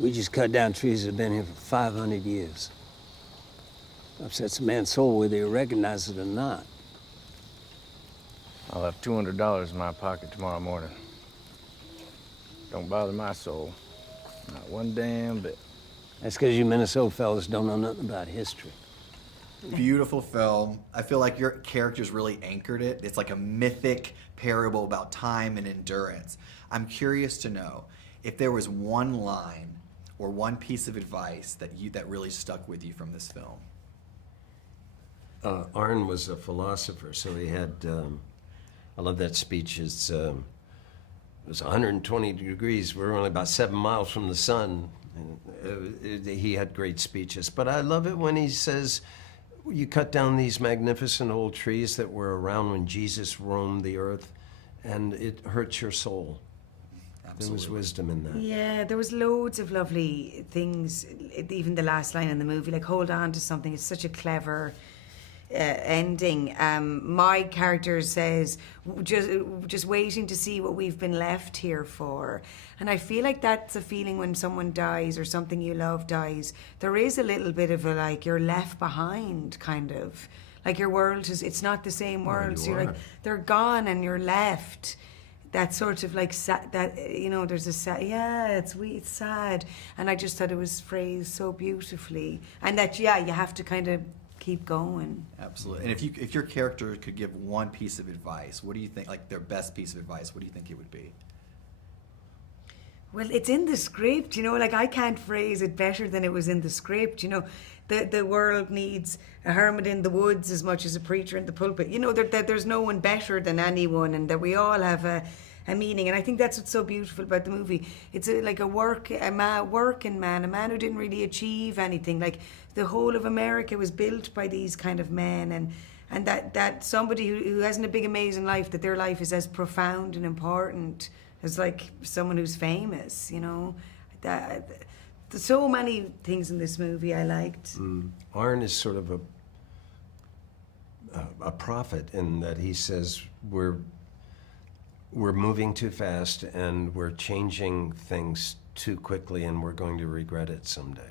We just cut down trees that have been here for 500 years. Upsets a man's soul whether you recognize it or not. I'll have $200 in my pocket tomorrow morning. Don't bother my soul. Not one damn bit. That's because you Minnesota fellas don't know nothing about history. Beautiful film. I feel like your characters really anchored it. It's like a mythic parable about time and endurance. I'm curious to know if there was one line or one piece of advice that really stuck with you from this film. Arn was a philosopher, so he had, I love that speech. It was 120 degrees. We're only about 7 miles from the sun. And, he had great speeches. But I love it when he says, you cut down these magnificent old trees that were around when Jesus roamed the earth, and it hurts your soul. Absolutely. There was wisdom in that. Yeah, there was loads of lovely things, even the last line in the movie, like hold on to something. It's such a clever ending. My character says, just waiting to see what we've been left here for. And I feel like that's a feeling when someone dies or something you love dies. There is a little bit of a, like, you're left behind, kind of. Like your world it's not the same world. So you're like, they're gone and you're left. That sort of like, there's a sad, it's sad. And I just thought it was phrased so beautifully. And that, you have to kind of keep going. Absolutely. And if your character could give one piece of advice, what do you think, like their best piece of advice, what do you think it would be? Well, it's in the script, like I can't phrase it better than it was in the script. The world needs a hermit in the woods as much as a preacher in the pulpit. That there's no one better than anyone, and that we all have a meaning. And I think that's what's so beautiful about the movie. It's like a working man, a man who didn't really achieve anything. Like the whole of America was built by these kind of men, and that somebody who hasn't a big amazing life, that their life is as profound and important as like someone who's famous. There's so many things in this movie I liked. Arn is sort of a prophet in that he says we're moving too fast and we're changing things too quickly and we're going to regret it someday.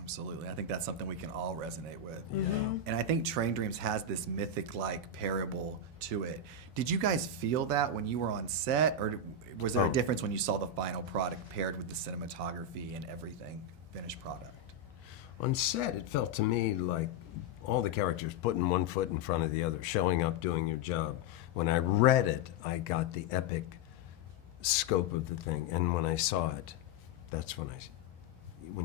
Absolutely. I think that's something we can all resonate with. Mm-hmm. And I think Train Dreams has this mythic-like parable to it. Did you guys feel that when you were on set, or was there a difference when you saw the final product paired with the cinematography and everything, finished product? On set, it felt to me like all the characters putting one foot in front of the other, showing up, doing your job. When I read it, I got the epic scope of the thing. And when I saw it, that's when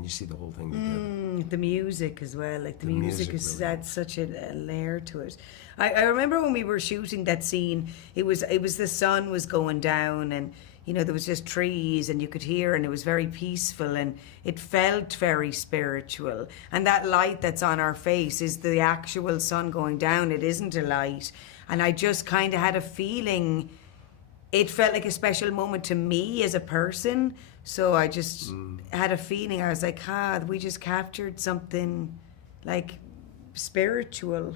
you see the whole thing together. The music as well, like the music is really adds such a layer to it. I remember when we were shooting that scene, it was the sun was going down, and there was just trees and you could hear, and it was very peaceful and it felt very spiritual. And that light that's on our face is the actual sun going down. It isn't a light. And I just kind of had a feeling, it felt like a special moment to me as a person. So I just had a feeling, I was like, we just captured something like spiritual.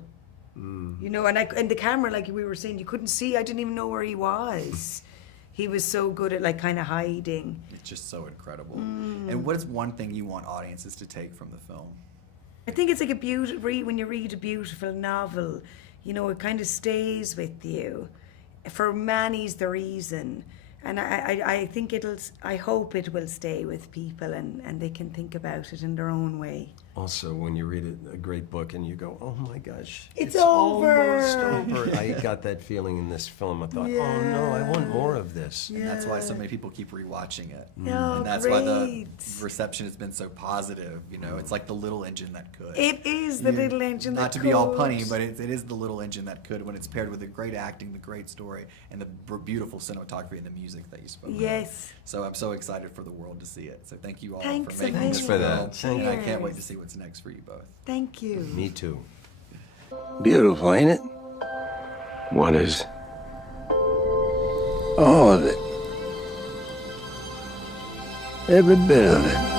And the camera, like we were saying, you couldn't see, I didn't even know where he was. He was so good at like kind of hiding. It's just so incredible. And what is one thing you want audiences to take from the film? I think it's like when you read a beautiful novel, it kind of stays with you. For many's the reason. And I think I hope it will stay with people and they can think about it in their own way. Also, when you read a great book and you go, oh my gosh, it's over. Almost over. I got that feeling in this film. I thought, oh no, I want more of this. And that's why so many people keep rewatching it. Oh, and that's why the reception has been so positive. It's like the little engine that could. It is the little engine that could. Not to be all punny, but it is the little engine that could when it's paired with the great acting, the great story, and the beautiful cinematography and the music that you spoke about. Yes. So I'm so excited for the world to see it. So thank you all Thanks for making this for film. that. And I can't wait to see what's next for you both. Thank you. Me too. Beautiful, ain't it? What is? All of it. Every bit of it.